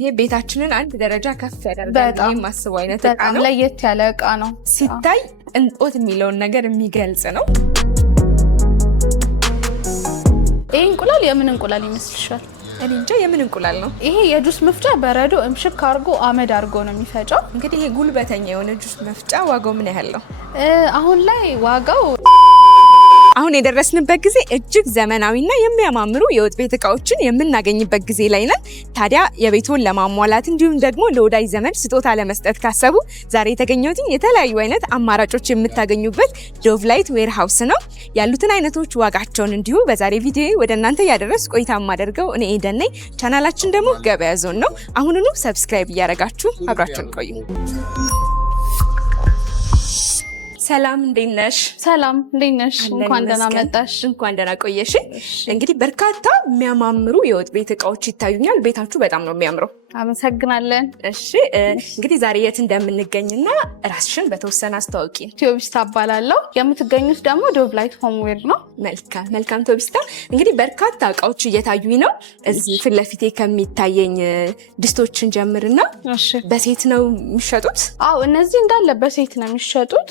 ይሄ ቤታችንን አንድ ደረጃ ከፍ ያደርጋል። ይሄ ማስቡ አይነት እቃ ነው። ለየት ያለ እቃ ነው። ሲታይ እንጦት የሚለውን ነገር የሚገልጽ ነው። ይሄ እንቁላል የምን እንቁላል ይመስልሻል? እኔ እንጃ የምን እንቁላል ነው? ይሄ የጁስ መፍጫ በረዶ እምሽክ አርጎ አመድ አርጎ ነው የሚፈጫው። እንግዲህ ይሄ ጉልበተኛ የሆነ ጁስ መፍጫ ዋጋው ምን ያህል ነው? አሁን ላይ ዋጋው አሁን የደረስንበት ጊዜ እጅግ ዘመናዊና የሚያማምሩ የወጥ ቤት እቃዎችን የምናገኝበት ጊዜ ላይ ነን። ታዲያ የቤቱን ለማሟላት እንዲሁም ደግሞ ለወዳጅ ዘመድ ስጦታ ለመስጠት ካሰቡ ዛሬ የተገኘሁት የተለያዩ አይነት አማራጮች የምታገኙበት ዶቭ ላይት ዌርሃውስ ነው። ያሉትን አይነቶች ዋጋቸውን እንዲሁ በዛሬ ቪዲዮ ወደ እናንተ ያደረስ ቆይታ ማደርገው እኔ ኤደን ነኝ። ቻናላችን ደግሞ ገበያ ዞን ነው። አሁኑኑ ሰብስክራይብ እያደረጋችሁ አብራችሁን ቆዩ። ሰላም እንዴት ነሽ? ሰላም እንዴት ነሽ? እንኳን ደህና መጣሽ። እንኳን ደህና ቆየሽ። እንግዲህ በርካታ የሚያማምሩ የወጥ ቤት እቃዎች ይታዩኛል። ቤታችሁ በጣም ነው የሚያምረው። አመሰግናለን። እሺ እንግዲህ ዛሬ የት እንደምንገኝና ራስሽን በተወሰነ አስተዋውቂ። ቶቢስታ እባላለሁ። የምትገኙት ደግሞ ዶቭ ላይት ሆም ዌር ነው። መልካም ቶቢስታ። እንግዲህ በርካታ እቃዎች እየታዩኝ ነው። እዚህ ፊት ለፊቴ ከሚታየኝ ድስቶችን ጀምርና በሴት ነው የሚሸጡት? አዎ እነዚህ እንዳለ በሴት ነው የሚሸጡት።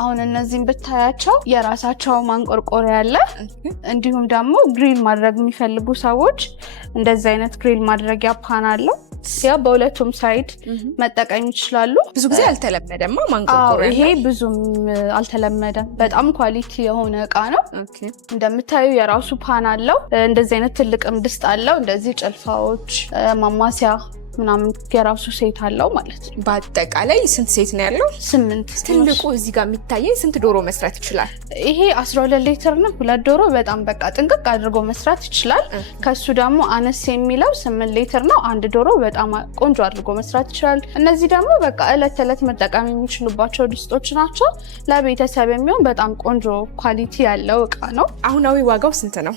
አሁን እነዚህን ብታያቸው የራሳቸው ማንቆርቆሪያ አለ። እንዲሁም ደግሞ ግሪል ማድረግ የሚፈልጉ ሰዎች እንደዚህ አይነት ግሪል ማድረጊያ ፓን አለው። ያ በሁለቱም ሳይድ መጠቀም ይችላሉ። ብዙ ጊዜ አልተለመደም ማንቆርቆሪያ። ይሄ ብዙም አልተለመደም። በጣም ኳሊቲ የሆነ እቃ ነው። እንደምታዩ የራሱ ፓን አለው። እንደዚህ አይነት ትልቅም ድስት አለው። እንደዚህ ጭልፋዎች፣ ማማሲያ ምናምን የራሱ ሴት አለው ማለት ነው። በአጠቃላይ ስንት ሴት ነው ያለው? 8። ትልቁ እዚህ ጋር የሚታየኝ ስንት ዶሮ መስራት ይችላል? ይሄ 12 ሊትር ነው። 2 ዶሮ በጣም በቃ ጥንቅቅ አድርጎ መስራት ይችላል። ከሱ ደግሞ አነስ የሚለው 8 ሊትር ነው። 1 ዶሮ በጣም ቆንጆ አድርጎ መስራት ይችላል። እነዚህ ደግሞ በቃ እለት ተዕለት መጠቀም የሚችሉባቸው ድስቶች ናቸው። ለቤተሰብ የሚሆን በጣም ቆንጆ ኳሊቲ ያለው እቃ ነው። አሁናዊ ዋጋው ስንት ነው?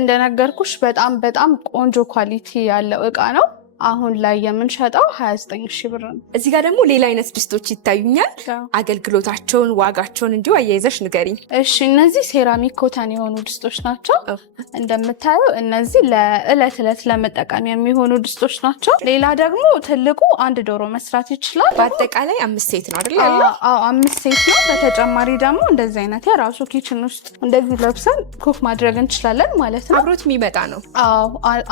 እንደነገርኩሽ በጣም ቆንጆ ኳሊቲ ያለው እቃ ነው። አሁን ላይ የምንሸጠው 29,000 ብር ነው። እዚህ ጋር ደግሞ ሌላ አይነት ድስቶች ይታዩኛል። አገልግሎታቸውን ዋጋቸውን እንዲሁ አያይዘሽ ንገሪኝ። እሺ እነዚህ ሴራሚክ ኮተን የሆኑ ድስቶች ናቸው። እንደምታዩ እነዚህ ለእለት ለመጠቀም የሚሆኑ ድስቶች ናቸው። ሌላ ደግሞ ትልቁ 1 ዶሮ መስራት ይችላል። በአጠቃላይ 5 ሴት ነው አይደል? አዎ 5 ሴት ነው። በተጨማሪ ደግሞ እንደዚህ አይነት የራሱ ኪችን ውስጥ እንደዚህ ለብሰን ኩክ ማድረግ እንችላለን ማለት ነው። አብሮት የሚመጣ ነው? አዎ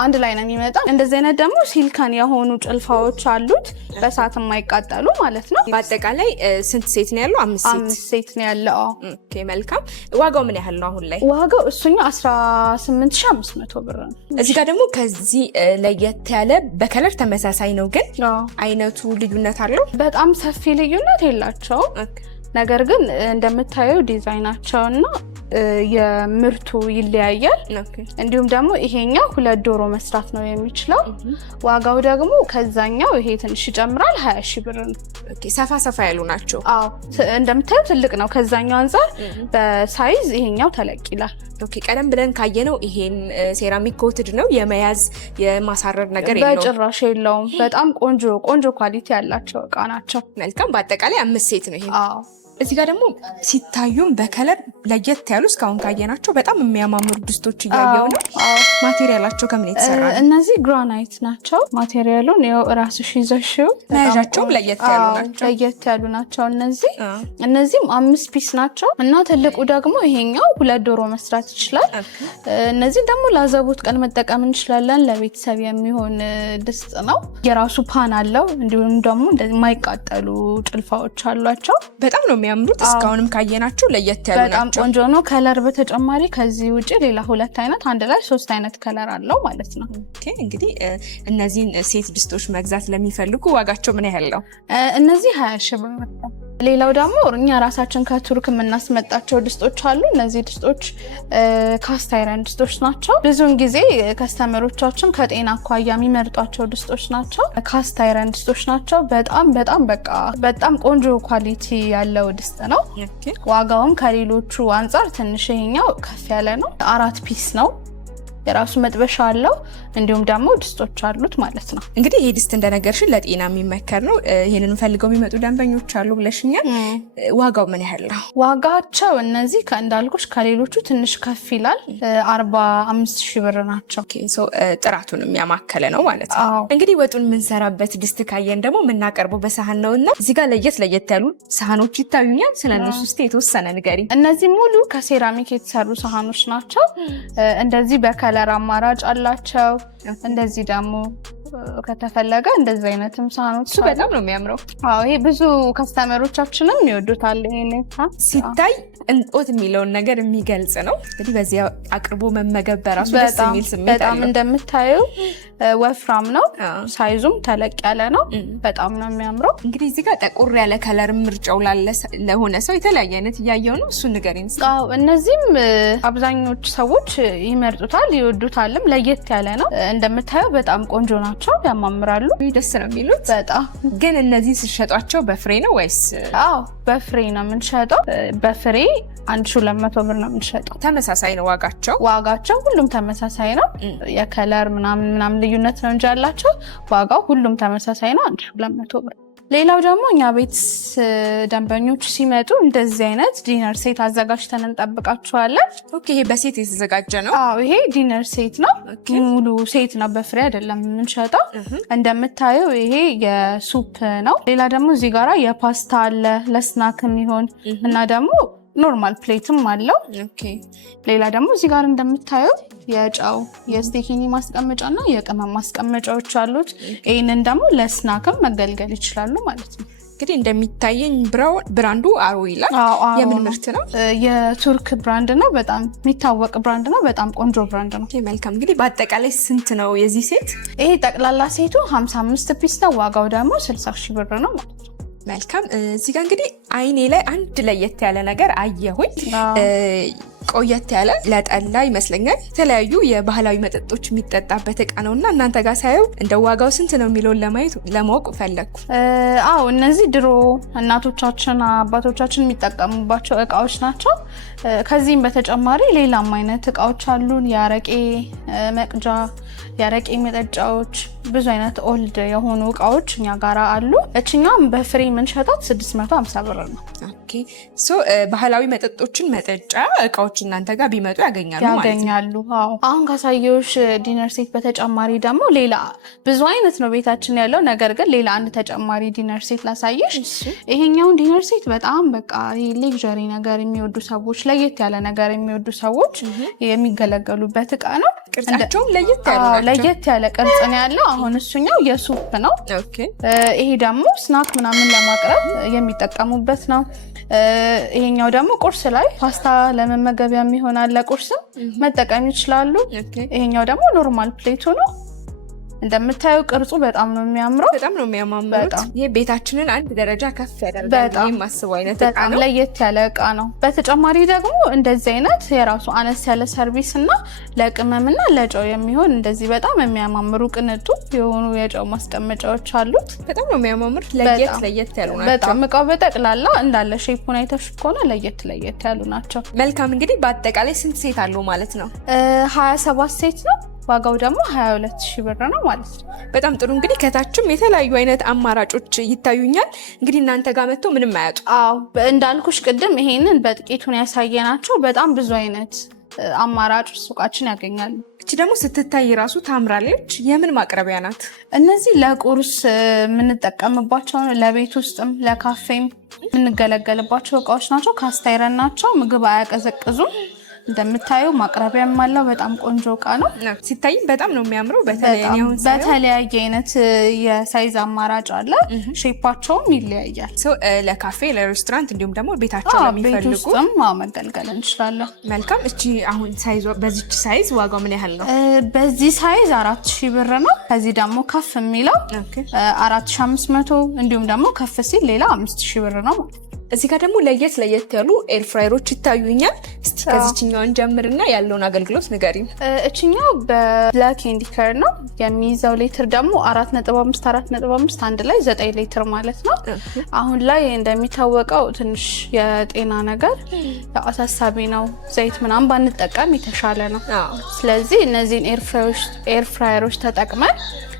አንድ ላይ ነው የሚመጣ። እንደዚህ አይነት ደግሞ ሲልካን የሆኑ ጭልፋዎች አሉት፣ በሳት የማይቃጠሉ ማለት ነው። በአጠቃላይ ስንት ሴት ነው ያለው? 5 ሴት ነው ያለው። ኦኬ መልካም። ዋጋው ምን ያህል ነው አሁን ላይ? ዋጋው እሱኛው 18,500 ብር ነው። እዚህ ጋር ደግሞ ከዚህ ለየት ያለ በከለር ተመሳሳይ ነው፣ ግን አይነቱ ልዩነት አለው? በጣም ሰፊ ልዩነት የላቸውም። ነገር ግን እንደምታየው ዲዛይናቸውና የምርቱ ይለያያል። እንዲሁም ደግሞ ይሄኛው 2 ዶሮ መስራት ነው የሚችለው። ዋጋው ደግሞ ከዛኛው ይሄ ትንሽ ይጨምራል፣ 20,000 ብር ነው። ሰፋ ያሉ ናቸው። አዎ እንደምታየው ትልቅ ነው ከዛኛው አንፃር፣ በሳይዝ ይሄኛው ተለቅ ይላል። ቀደም ብለን ካየነው ይሄን ሴራሚክ ኮትድ ነው፣ የመያዝ የማሳረር ነገር የለውም። በጭራሽ የለውም። በጣም ቆንጆ ኳሊቲ ያላቸው እቃ ናቸው። መልካም። በአጠቃላይ 5 ሴት ነው ይሄ። እዚህ ጋር ደግሞ ሲታዩም በከለር ለየት ያሉ እስካሁን ካየናቸው በጣም የሚያማምሩ ድስቶች እያየው ነው። ማቴሪያላቸው ከምን የተሰራ ነው? እነዚህ ግራናይት ናቸው። ማቴሪያሉን ያው ራስሽ ይዘሽው። መያዣቸውም ለየት ያሉ ናቸው። እነዚህም 5 ፒስ ናቸው እና ትልቁ ደግሞ ይሄኛው 2 ዶሮ መስራት ይችላል። እነዚህ ደግሞ ለአዘቦት ቀን መጠቀም እንችላለን። ለቤተሰብ የሚሆን ድስት ነው። የራሱ ፓን አለው። እንዲሁም ደግሞ እንደዚህ የማይቃጠሉ ጭልፋዎች አሏቸው። በጣም ነው የሚያምሩት። እስካሁንም ካየናቸው ለየት ያሉ ናቸው። በጣም ቆንጆ ነው። ከለር በተጨማሪ ከዚህ ውጪ ሌላ 2 አይነት አንድ ላይ 3 አይነት ከለር አለው ማለት ነው። ኦኬ እንግዲህ እነዚህን ሴት ድስቶች መግዛት ለሚፈልጉ ዋጋቸው ምን ያህል ነው? እነዚህ 20,000 ብር ነው። ሌላው ደግሞ እኛ ራሳችን ከቱርክ የምናስመጣቸው ድስቶች አሉ። እነዚህ ድስቶች ካስት አይረን ድስቶች ናቸው። ብዙውን ጊዜ ከስተመሮቻችን ከጤና አኳያ የሚመርጧቸው ድስቶች ናቸው። ካስት አይረን ድስቶች ናቸው። በጣም ቆንጆ ኳሊቲ ያለው ድስት ነው። ዋጋውም ከሌሎቹ አንጻር ትንሽ ይሄኛው ከፍ ያለ ነው። 4 ፒስ ነው። የራሱ መጥበሻ አለው እንዲሁም ደግሞ ድስቶች አሉት ማለት ነው። እንግዲህ ይሄ ድስት እንደነገርሽን ለጤና የሚመከር ነው። ይሄንን ፈልገው የሚመጡ ደንበኞች አሉ ብለሽኛል። ዋጋው ምን ያህል ነው? ዋጋቸው እነዚህ እንዳልኩሽ ከሌሎቹ ትንሽ ከፍ ይላል። 45,000 ብር ናቸው። ጥራቱን የሚያማከለ ነው ማለት ነው። እንግዲህ ወጡን የምንሰራበት ድስት ካየን ደግሞ የምናቀርበው በሳህን ነው እና እዚህ ጋር ለየት ያሉ ሳህኖች ይታዩኛል። ስለነሱ ውስጥ የተወሰነ ንገሪ። እነዚህ ሙሉ ከሴራሚክ የተሰሩ ሳህኖች ናቸው። እንደዚህ በከለር አማራጭ አላቸው። እንደዚህ ደግሞ ከተፈለገ እንደዚህ አይነትም ሳህኖች በጣም ነው የሚያምረው። ይሄ ብዙ ከስተመሮቻችንም ይወዱታል። ይሄን ሲታይ እንጦት የሚለውን ነገር የሚገልጽ ነው። እንግዲህ በዚህ አቅርቦ መመገብ በራሱ ደስ የሚል ስሜት አለው። በጣም እንደምታየው ወፍራም ነው። ሳይዙም ተለቅ ያለ ነው። በጣም ነው የሚያምረው። እንግዲህ እዚህ ጋር ጠቆር ያለ ከለር ምርጫው ለሆነ ሰው የተለያየ አይነት እያየው ነው። እሱን ንገሪኝ። እነዚህም አብዛኞቹ ሰዎች ይመርጡታል፣ ይወዱታልም። ለየት ያለ ነው። እንደምታየው በጣም ቆንጆ ናቸው፣ ያማምራሉ፣ ደስ ነው የሚሉት በጣም። ግን እነዚህ ሲሸጧቸው በፍሬ ነው ወይስ? በፍሬ ነው የምንሸጠው። በፍሬ 1200 ብር ነው የምንሸጠው። ተመሳሳይ ነው ዋጋቸው ሁሉም ተመሳሳይ ነው። የከለር ምናምን ልዩነት ነው እንጂ ያላቸው ዋጋው ሁሉም ተመሳሳይ ነው፣ 1200 ብር። ሌላው ደግሞ እኛ ቤት ደንበኞች ሲመጡ እንደዚህ አይነት ዲነር ሴት አዘጋጅተን እንጠብቃቸዋለን። ይሄ በሴት የተዘጋጀ ነው? ይሄ ዲነር ሴት ነው፣ ሙሉ ሴት ነው፣ በፍሬ አይደለም የምንሸጠው። እንደምታየው ይሄ የሱፕ ነው። ሌላ ደግሞ እዚህ ጋራ የፓስታ አለ ለስናክ የሚሆን እና ደግሞ ኖርማል ፕሌትም አለው። ሌላ ደግሞ እዚህ ጋር እንደምታየው የጨው የስቴኪኒ ማስቀመጫና የቅመም ማስቀመጫዎች አሉት። ይህንን ደግሞ ለስናክም መገልገል ይችላሉ ማለት ነው። እንግዲህ እንደሚታየኝ ብራንዱ አሮ ይላል። የምን ምርት ነው? የቱርክ ብራንድ ነው። በጣም የሚታወቅ ብራንድ ነው። በጣም ቆንጆ ብራንድ ነው። መልካም። እንግዲህ በአጠቃላይ ስንት ነው የዚህ ሴት? ይሄ ጠቅላላ ሴቱ 55 ፒስ ነው። ዋጋው ደግሞ 60,000 ብር ነው ማለት ነው። መልካም። እዚህ ጋር እንግዲህ አይኔ ላይ አንድ ለየት ያለ ነገር አየሁኝ። ቆየት ያለ ለጠላ ይመስለኛል የተለያዩ የባህላዊ መጠጦች የሚጠጣበት እቃ ነው እና እናንተ ጋር ሳየው እንደ ዋጋው ስንት ነው የሚለውን ለማወቅ ፈለግኩ። እነዚህ ድሮ እናቶቻችን አባቶቻችን የሚጠቀሙባቸው እቃዎች ናቸው። ከዚህም በተጨማሪ ሌላም አይነት እቃዎች አሉን። የአረቄ መቅጃ፣ የአረቄ መጠጫዎች፣ ብዙ አይነት ኦልድ የሆኑ እቃዎች እኛ ጋር አሉ። እችኛም በፍሬ የምንሸጣት 650 ብር ነው። ባህላዊ መጠጦችን መጠጫ እቃዎች እናንተ ጋር ቢመጡ ያገኛሉ። አሁን ካሳየሁሽ ዲነር ሴት በተጨማሪ ደግሞ ሌላ ብዙ አይነት ነው ቤታችን ያለው። ነገር ግን ሌላ አንድ ተጨማሪ ዲነር ሴት ላሳየሽ። ይሄኛውን ዲነር ሴት በጣም በቃ ሌክዠሪ ነገር የሚወዱ ሰዎች፣ ለየት ያለ ነገር የሚወዱ ሰዎች የሚገለገሉበት እቃ ነው። ቅርጻቸውም ለየት ያለ ቅርጽ ነው ያለው። አሁን እሱኛው የሱፕ ነው። ይሄ ደግሞ ስናክ ምናምን ለማቅረብ የሚጠቀሙበት ነው። ይሄኛው ደግሞ ቁርስ ላይ ፓስታ ለመመገቢያ ይሆናል። ለቁርስም መጠቀም ይችላሉ። ይሄኛው ደግሞ ኖርማል ፕሌቱ ነው። እንደምታየው ቅርጹ በጣም ነው የሚያምረው። በጣም ነው የሚያማምሩት። ይሄ ቤታችንን አንድ ደረጃ ከፍ ያደርጋል። የማስበው አይነት እቃ ነው። ለየት ያለ እቃ ነው። በተጨማሪ ደግሞ እንደዚህ አይነት የራሱ አነስ ያለ ሰርቪስ እና ለቅመምና ለጨው የሚሆን እንደዚህ በጣም የሚያማምሩ ቅንጡ የሆኑ የጨው ማስቀመጫዎች አሉት። በጣም ነው የሚያማምሩት። ለየት ያሉ ናቸው። በጣም እቃው በጠቅላላ እንዳለ ሼፑን አይተሽ ከሆነ ለየት ያሉ ናቸው። መልካም። እንግዲህ በአጠቃላይ ስንት ሴት አለው ማለት ነው? 27 ሴት ነው። ዋጋው ደግሞ 22,000 ብር ነው ማለት ነው። በጣም ጥሩ። እንግዲህ ከታችም የተለያዩ አይነት አማራጮች ይታዩኛል። እንግዲህ እናንተ ጋር መጥተው ምንም አያጡ። እንዳልኩሽ ቅድም ይሄንን በጥቂቱን ያሳየናቸው በጣም ብዙ አይነት አማራጮች ሱቃችን ያገኛሉ። እቺ ደግሞ ስትታይ ራሱ ታምራለች። የምን ማቅረቢያ ናት? እነዚህ ለቁርስ የምንጠቀምባቸው ለቤት ውስጥም ለካፌም የምንገለገልባቸው እቃዎች ናቸው። ካስታይረን ናቸው። ምግብ አያቀዘቅዙም። እንደምታየው ማቅረቢያም አለው። በጣም ቆንጆ እቃ ነው። ሲታይም በጣም ነው የሚያምረው። በተለያየ አይነት የሳይዝ አማራጭ አለ። ሼፓቸውም ይለያያል። ለካፌ፣ ለሬስቶራንት እንዲሁም ደግሞ ቤታቸው ለሚፈልጉ ቤት ውስጥም መገልገል እንችላለን። መልካም። እቺ አሁን ሳይዝ በዚች ሳይዝ ዋጋው ምን ያህል ነው? በዚህ ሳይዝ 4,000 ብር ነው። ከዚህ ደግሞ ከፍ የሚለው 4,500 እንዲሁም ደግሞ ከፍ ሲል ሌላ 5,000 ብር ነው። እዚህ ጋር ደግሞ ለየት ያሉ ኤር ፍራየሮች ይታዩኛል። እስቲ ከዚህኛውን ጀምርና ያለውን አገልግሎት ንገሪኝ። እችኛው በብላክ ኤንድ ዲከር ነው የሚይዘው። ሊትር ደግሞ 4.5 አንድ ላይ 9 ሊትር ማለት ነው። አሁን ላይ እንደሚታወቀው ትንሽ የጤና ነገር አሳሳቢ ነው። ዘይት ምናምን ባንጠቀም የተሻለ ነው። ስለዚህ እነዚህን ኤር ፍራየሮች ተጠቅመን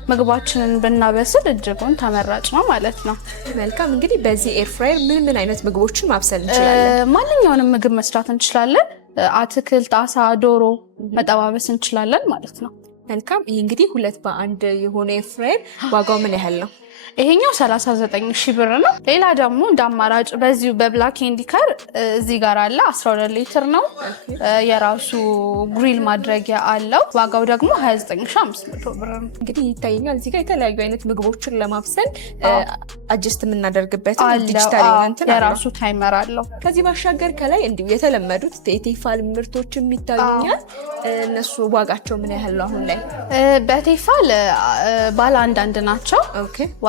ምግባችንን ብናበስል እጅጉን ተመራጭ ነው ማለት ነው። መልካም። እንግዲህ በዚህ ኤር ፍራየር ምን አይነት ምግቦችን ማብሰል እንችላለን? ማንኛውንም ምግብ መስራት እንችላለን። አትክልት፣ አሳ፣ ዶሮ መጠባበስ እንችላለን ማለት ነው። መልካም። ይህ እንግዲህ 2 በ1 የሆነ ኤር ፍራየር ዋጋው ምን ያህል ነው? ይሄኛው 39,000 ብር ነው። ሌላ ደግሞ እንደ አማራጭ በዚሁ በብላክ ኤንድ ዲከር እዚህ ጋር አለ 12 ሊትር ነው። የራሱ ግሪል ማድረጊያ አለው። ዋጋው ደግሞ 29,500 ብር ነው። እንግዲህ ይታየኛል እዚህ ጋር የተለያዩ አይነት ምግቦችን ለማብሰል አጀስት የምናደርግበት ዲጂታል እንትን የራሱ ታይመር አለው። ከዚህ ባሻገር ከላይ እንዲሁ የተለመዱት ቴፋል ምርቶችም ይታዩኛል። እነሱ ዋጋቸው ምን ያህል ነው አሁን ላይ? በቴፋል ባለ አንዳንድ ናቸው።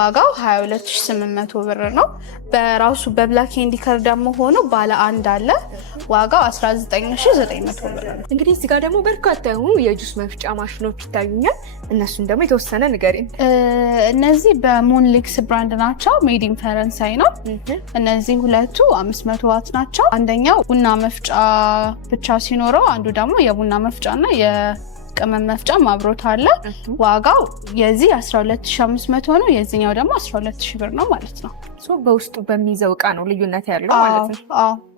ዋጋው 22,800 ብር ነው። በራሱ በብላክ ኤንድ ዲከር ደግሞ ሆኖ ባለ አንድ አለ። ዋጋው 19,900 ብር ነው። እንግዲህ እዚህ ጋር ደግሞ በርካታ የሆኑ የጁስ መፍጫ ማሽኖች ይታዩኛል። እነሱን ደግሞ የተወሰነ ንገሪኝ። እነዚህ በሞንሌክስ ብራንድ ናቸው። ሜድ ኢን ፈረንሳይ ነው። እነዚህ ሁለቱ 500 ዋት ናቸው። አንደኛው ቡና መፍጫ ብቻ ሲኖረው፣ አንዱ ደግሞ የቡና መፍጫና ቅመም መፍጫ ማብሮት አለ። ዋጋው የዚህ 12,500 ነው። የዚህኛው ደግሞ 12,000 ብር ነው ማለት ነው። በውስጡ በሚይዘው እቃ ነው ልዩነት ያለው ማለት ነው።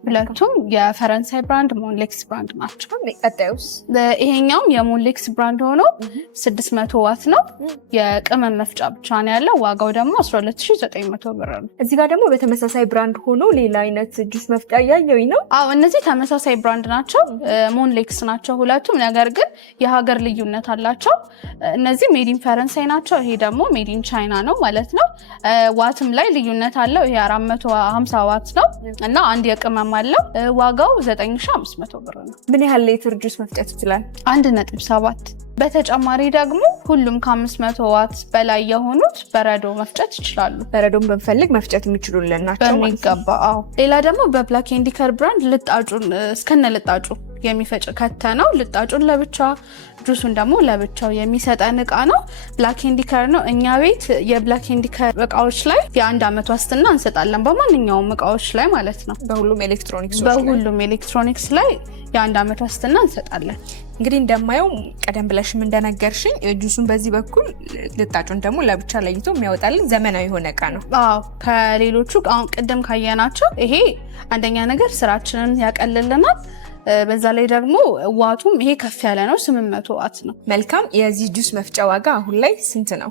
ሁለቱም የፈረንሳይ ብራንድ ሞንሌክስ ብራንድ ናቸው። ቀጣዩስ? ይሄኛውም የሞንሌክስ ብራንድ ሆኖ 600 ዋት ነው። የቅመም መፍጫ ብቻ ነው ያለው። ዋጋው ደግሞ 12,900 ብር ነው። እዚህ ጋር ደግሞ በተመሳሳይ ብራንድ ሆኖ ሌላ አይነት ጁስ መፍጫ እያየሁኝ ነው። እነዚህ ተመሳሳይ ብራንድ ናቸው፣ ሞንሌክስ ናቸው ሁለቱም። ነገር ግን የሀገር ልዩነት አላቸው። እነዚህ ሜድ ኢን ፈረንሳይ ናቸው። ይሄ ደግሞ ሜድ ኢን ቻይና ነው ማለት ነው። ዋትም ላይ ልዩነት አለው። ይሄ 450 ዋት ነው እና አንድ የቅመም አለው። ዋጋው 9,500 ብር ነው። ምን ያህል ሊትር ጁስ መፍጨት ይችላል? 1.7። በተጨማሪ ደግሞ ሁሉም ከ500 ዋት በላይ የሆኑት በረዶ መፍጨት ይችላሉ። በረዶን በመፈልግ መፍጨት የሚችሉልን ናቸው በሚገባ። ሌላ ደግሞ በብላክ ኤንድ ዲከር ብራንድ ልጣጩን እስከነ ልጣጩ የሚፈጭ ከተነው ልጣጩን ለብቻ ጁሱን ደግሞ ለብቻው የሚሰጠን እቃ ነው። ብላክ ኤንድ ዲከር ነው። እኛ ቤት የብላክ ኤንድ ዲከር እቃዎች ላይ የ1 ዓመት ዋስትና እንሰጣለን። በማንኛውም እቃዎች ላይ ማለት ነው። በሁሉም ኤሌክትሮኒክስ ላይ የ1 ዓመት ዋስትና እንሰጣለን። እንግዲህ እንደማየው ቀደም ብለሽም እንደነገርሽኝ ጁሱን በዚህ በኩል ልጣጩን ደግሞ ለብቻ ለይቶ የሚያወጣልን ዘመናዊ የሆነ እቃ ነው። ከሌሎቹ አሁን ቅድም ካየናቸው ይሄ አንደኛ ነገር ስራችንን ያቀልልናል። በዛ ላይ ደግሞ ዋቱም ይሄ ከፍ ያለ ነው፣ 800 ዋት ነው። መልካም። የዚህ ጁስ መፍጫ ዋጋ አሁን ላይ ስንት ነው?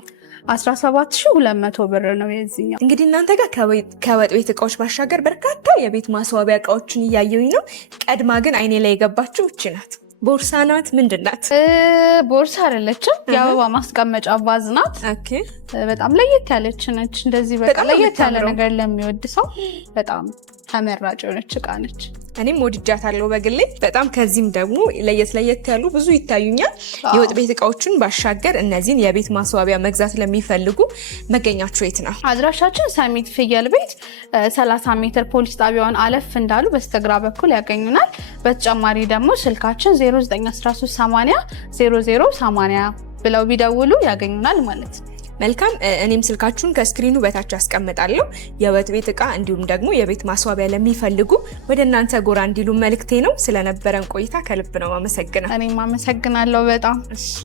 17,200 ብር ነው የዚህኛው። እንግዲህ እናንተ ጋር ከወጥ ቤት እቃዎች ባሻገር በርካታ የቤት ማስዋቢያ እቃዎችን እያየሁኝ ነው። ቀድማ ግን አይኔ ላይ የገባችው እቺ ናት። ቦርሳ ናት? ምንድን ናት? ቦርሳ አይደለችም፣ የአበባ ማስቀመጫ ቫዝ ናት። በጣም ለየት ያለች ነች። እንደዚህ በቃ ለየት ያለ ነገር ለሚወድ ሰው በጣም ተመራጭ የሆነች እቃ ነች። እኔም ወድጃታለሁ በግሌ በጣም። ከዚህም ደግሞ ለየት ያሉ ብዙ ይታዩኛል። የወጥ ቤት እቃዎችን ባሻገር እነዚህን የቤት ማስዋቢያ መግዛት ለሚፈልጉ መገኛቸው የት ነው? አድራሻችን ሰሚት ፍየል ቤት 30 ሜትር ፖሊስ ጣቢያውን አለፍ እንዳሉ በስተግራ በኩል ያገኙናል። በተጨማሪ ደግሞ ስልካችን 0913800080 ብለው ቢደውሉ ያገኙናል ማለት ነው። መልካም። እኔም ስልካችሁን ከስክሪኑ በታች አስቀምጣለሁ። የወጥ ቤት እቃ እንዲሁም ደግሞ የቤት ማስዋቢያ ለሚፈልጉ ወደ እናንተ ጎራ እንዲሉ መልክቴ ነው። ስለነበረን ቆይታ ከልብ ነው አመሰግናለሁ። እኔም አመሰግናለሁ በጣም።